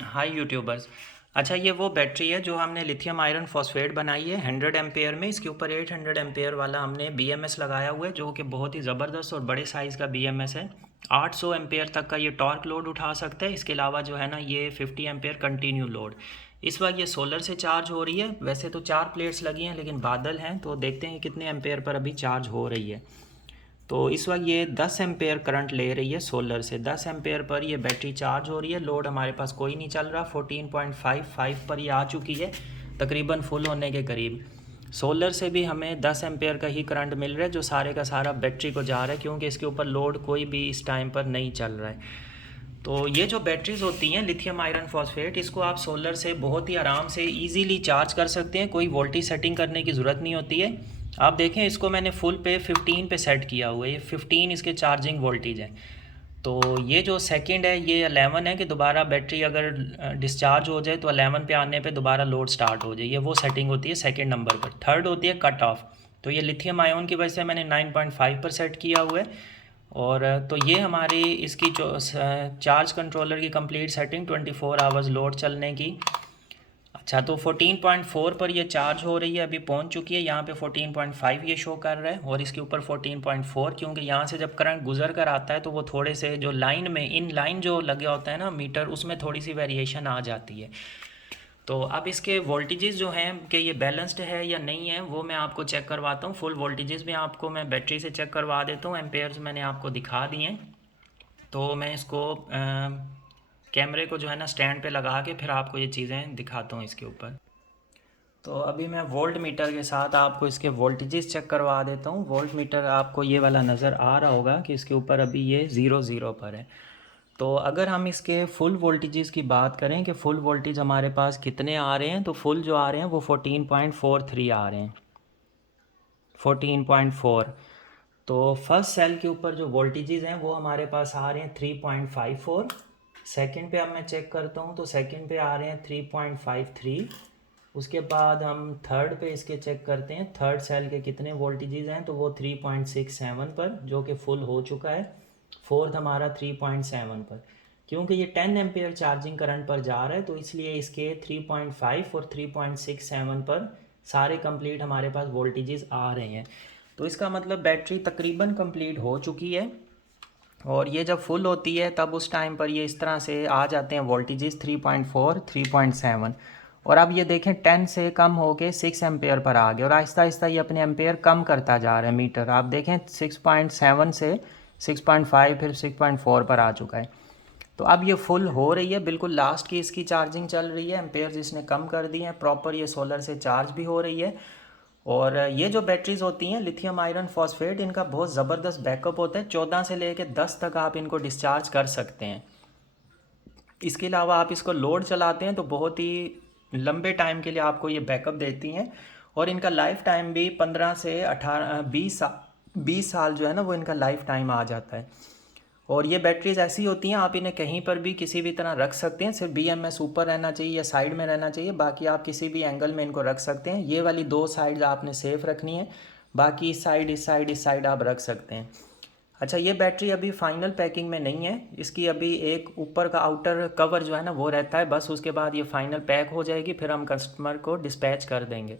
हाय YouTubers. अच्छा, ये वो बैटरी है जो हमने लिथियम आयरन फॉस्फेट बनाई है 100 एम्पेयर में। इसके ऊपर 800 एम्पेयर वाला हमने बीएमएस लगाया हुआ है जो कि बहुत ही ज़बरदस्त और बड़े साइज़ का बीएमएस है। 800 एम्पेयर तक का ये टॉर्क लोड उठा सकता है। इसके अलावा जो है ना, ये 50 एम्पेयर कंटिन्यू लोड। इस वक्त ये सोलर से चार्ज हो रही है। वैसे तो 4 प्लेट्स लगी हैं, लेकिन बादल हैं तो देखते हैं कितने एम्पेयर पर अभी चार्ज हो रही है। तो इस वक्त ये 10 एम्पेयर करंट ले रही है सोलर से। 10 एम्पेयर पर ये बैटरी चार्ज हो रही है। लोड हमारे पास कोई नहीं चल रहा। 14.55 पर ये आ चुकी है, तकरीबन फुल होने के करीब। सोलर से भी हमें 10 एम्पेयर का ही करंट मिल रहा है जो सारे का सारा बैटरी को जा रहा है, क्योंकि इसके ऊपर लोड कोई भी इस टाइम पर नहीं चल रहा है। तो ये जो बैटरीज होती हैं लिथियम आयरन फॉस्फेट, इसको आप सोलर से बहुत ही आराम से इजीली चार्ज कर सकते हैं। कोई वोल्टेज सेटिंग करने की ज़रूरत नहीं होती है। आप देखें, इसको मैंने फुल पे 15 पे सेट किया हुआ है। ये 15 इसके चार्जिंग वोल्टेज है। तो ये जो सेकंड है ये 11 है कि दोबारा बैटरी अगर डिस्चार्ज हो जाए तो 11 पे आने पे दोबारा लोड स्टार्ट हो जाए। ये वो सेटिंग होती है सेकंड नंबर पर। थर्ड होती है कट ऑफ। तो ये लिथियम आयन की वजह से मैंने 9.5 पर सेट किया हुआ है। और तो ये हमारी इसकी जो चार्ज कंट्रोलर की कंप्लीट सेटिंग 24 आवर्स लोड चलने की। अच्छा, तो 14.4 पर ये चार्ज हो रही है, अभी पहुंच चुकी है। यहाँ पे 14.5 ये शो कर रहा है और इसके ऊपर 14.4, क्योंकि यहाँ से जब करंट गुजर कर आता है तो वो थोड़े से जो लाइन में इन लाइन जो लगे होता है ना मीटर, उसमें थोड़ी सी वेरिएशन आ जाती है। तो अब इसके वोल्टेजेस जो हैं कि ये बैलेंस्ड है या नहीं है वो मैं आपको चेक करवाता हूँ। फुल वोल्टेजेस भी आपको मैं बैटरी से चेक करवा देता हूँ। एम्पेयर्स मैंने आपको दिखा दिए हैं। तो मैं इसको कैमरे को जो है ना स्टैंड पे लगा के फिर आपको ये चीज़ें दिखाता हूँ इसके ऊपर। तो अभी मैं वोल्ट मीटर के साथ आपको इसके वोल्टेजेस चेक करवा देता हूँ। वोल्ट मीटर आपको ये वाला नज़र आ रहा होगा कि इसके ऊपर अभी ये 0 पर है। तो अगर हम इसके फुल वोल्टेजेस की बात करें कि फुल वोल्टेज हमारे पास कितने आ रहे हैं, तो फुल जो आ रहे हैं वो 14.43 आ रहे हैं। 14.4। तो फर्स्ट सेल के ऊपर जो वोल्टेजेस हैं वो हमारे पास आ रहे हैं 3.54। सेकंड पे अब मैं चेक करता हूँ तो सेकंड पे आ रहे हैं 3.53। उसके बाद हम थर्ड पे इसके चेक करते हैं थर्ड सेल के कितने वोल्टेजेस हैं, तो वो 3.67 पर जो कि फुल हो चुका है। फोर्थ हमारा 3.7 पर। क्योंकि ये 10 एम्पेयर चार्जिंग करंट पर जा रहा है तो इसलिए इसके 3.5 और 3.67 पर सारे कंप्लीट हमारे पास वोल्टेजेस आ रहे हैं। तो इसका मतलब बैटरी तकरीबन कंप्लीट हो चुकी है। और ये जब फुल होती है तब उस टाइम पर ये इस तरह से आ जाते हैं वोल्टेजेस 3.4 3.7। और अब ये देखें 10 से कम हो के 6 एम्पेयर पर आ गया और आहिस्ता आहिस्ता ये अपने एम्पेयर कम करता जा रहा है मीटर। आप देखें 6.7 से 6.5 फिर 6.4 पर आ चुका है। तो अब ये फुल हो रही है, बिल्कुल लास्ट की इसकी चार्जिंग चल रही है। एम्पेयर्स इसने कम कर दिए हैं, प्रॉपर ये सोलर से चार्ज भी हो रही है। और ये जो बैटरीज होती हैं लिथियम आयरन फॉस्फेट, इनका बहुत ज़बरदस्त बैकअप होता है। 14 से लेकर 10 तक आप इनको डिस्चार्ज कर सकते हैं। इसके अलावा आप इसको लोड चलाते हैं तो बहुत ही लंबे टाइम के लिए आपको ये बैकअप देती हैं। और इनका लाइफ टाइम भी 15 से 18 20 साल जो है ना वो इनका लाइफ टाइम आ जाता है। और ये बैटरीज ऐसी होती हैं आप इन्हें कहीं पर भी किसी भी तरह रख सकते हैं। सिर्फ बीएमएस ऊपर रहना चाहिए या साइड में रहना चाहिए, बाकी आप किसी भी एंगल में इनको रख सकते हैं। ये वाली दो साइड्स आपने सेफ रखनी है, बाकी इस साइड इस साइड इस साइड आप रख सकते हैं। अच्छा, ये बैटरी अभी फाइनल पैकिंग में नहीं है। इसकी अभी एक ऊपर का आउटर कवर जो है ना वो रहता है बस, उसके बाद ये फाइनल पैक हो जाएगी, फिर हम कस्टमर को डिस्पैच कर देंगे।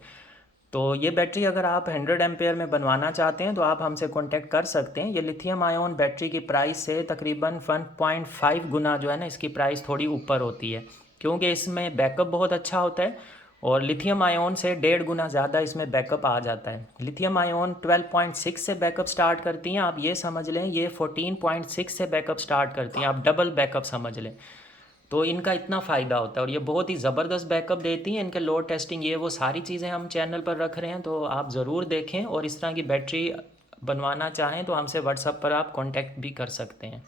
तो ये बैटरी अगर आप 100 एम्पेयर में बनवाना चाहते हैं तो आप हमसे कांटेक्ट कर सकते हैं। ये लिथियम आयन बैटरी की प्राइस से तकरीबन 1.5 गुना जो है ना इसकी प्राइस थोड़ी ऊपर होती है, क्योंकि इसमें बैकअप बहुत अच्छा होता है। और लिथियम आयन से 1.5 गुना ज़्यादा इसमें बैकअप आ जाता है। लिथियम आयन 12.6 से बैकअप स्टार्ट करती हैं, आप ये समझ लें। ये 14.6 से बैकअप स्टार्ट करती हैं, आप डबल बैकअप समझ लें। तो इनका इतना फ़ायदा होता है और ये बहुत ही ज़बरदस्त बैकअप देती हैं। इनके लोड टेस्टिंग ये वो सारी चीज़ें हम चैनल पर रख रहे हैं, तो आप ज़रूर देखें। और इस तरह की बैटरी बनवाना चाहें तो हमसे व्हाट्सएप पर आप कांटेक्ट भी कर सकते हैं।